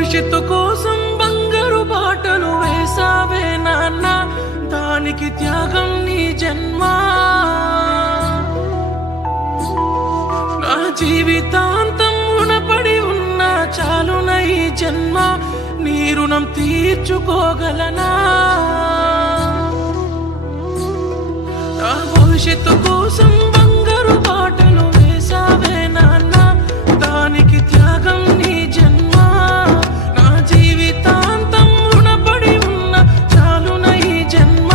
భవిష్యత్తు కోసం బంగారు బాటలు వేసావే నాన్న, దానికి త్యాగం నీ జన్మ. నా జీవితాంతం రుణపడి ఉన్నా చాలున ఈ జన్మ, నీ రుణం తీర్చుకోగలనా? నా భవిష్యత్తు కోసం బంగారు బాటలు వేసావే నాన్న, దానికి త్యాగం నీ జన్మ. నా జీవితాంతం రుణపడి ఉన్న చాలున ఈ జన్మ,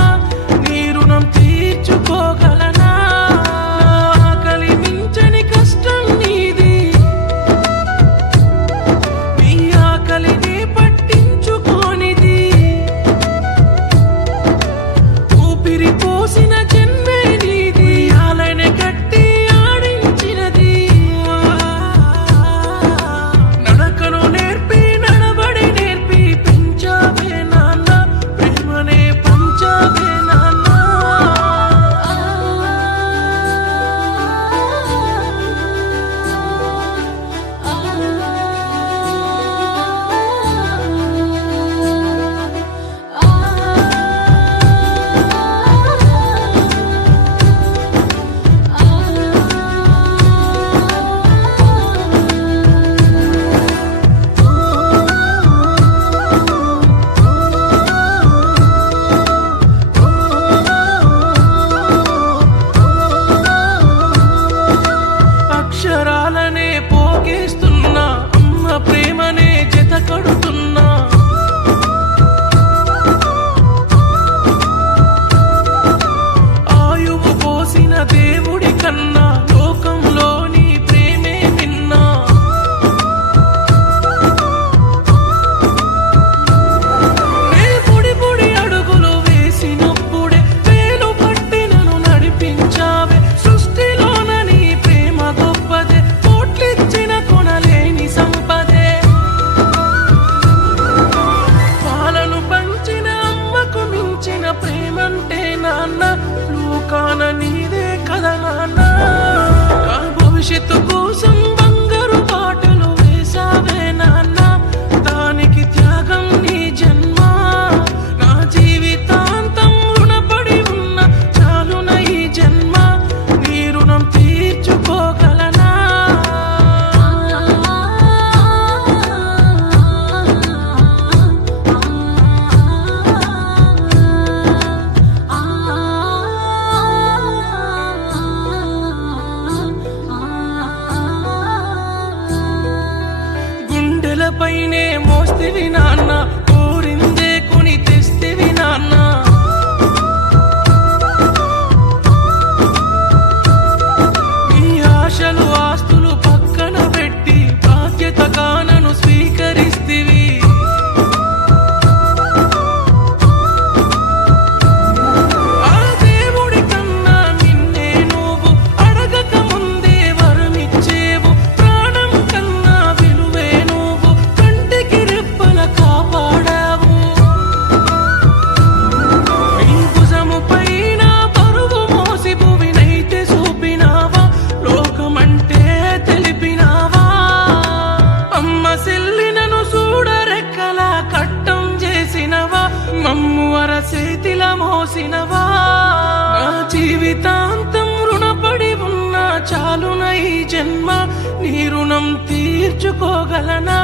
నీ రుణం తీర్చుకోగలనా? ఆకలి మించని కష్టం నీది, నీ ఆకలిని పట్టించుకోనిది, ఊపిరి పోసిన జన్మే నీది, ఆలనే కట్టి ఆడించినది. నడకను నేర్పి నడబడి నేర్పి పెంచావే నాన్న, ప్రేమనే పంచావే నాన్న. అక్షరాలనే పోగేస్తున్నా, అమ్మ ప్రేమనే జత కడుతున్నా. ఆయువు పోసిన దేవుడి కన్నా లోకంలో నీ ప్రేమే విన్నా. నే పొడి పొడి అడుగులు వేసినప్పుడే వేలు పట్టి నన్ను నడిపించావే. సృష్టిలోన నీ ప్రేమ గొప్పదే, కోట్లిచ్చిన కొనలేని సంపదే. పాలను పంచిన అమ్మకు మించిన ప్రేమంటే నాన్న, లోకాన నీదే కదా నాన్న. నా భవిష్యత్తు కోసం బంగారు బాటలు వేసావే నాన్న, దానికి త్యాగం నీ జన్మ. నా జీవితాంతం రుణపడి ఉన్న చాలున ఈ జన్మ, నీ రుణం తీర్చుకోగలనా? గుండెలపైనే మోస్తివి నాన్న, కోరిందే కొని తెస్తివి నాన్న. నీ ఆశలు ఆస్తులు పక్కన పెట్టి బాధ్యతగా నన్ను స్వీకరిస్తివి. ఆ దేవుడి కన్నా నిన్నే నువ్వు అడగక ముందే వరమిచ్చేవు. ప్రాణం కన్నా విలువే నువ్వు, కంటికి రెప్పల కాపాడావు. నీ భుజము పైన బరువు మోసి భువినైతే చూపినావా, లోకమంటే తెలిపినావా. అమ్మ సెల్లినను చూడరెక్కలా కట్టం చేసినవా, మమ్ము అరచేతిల మోసినవా. నా జీవితాంతం రుణపడి ఉన్నా చాలున ఈ జన్మ, నీ రుణం తీర్చుకోగలనా?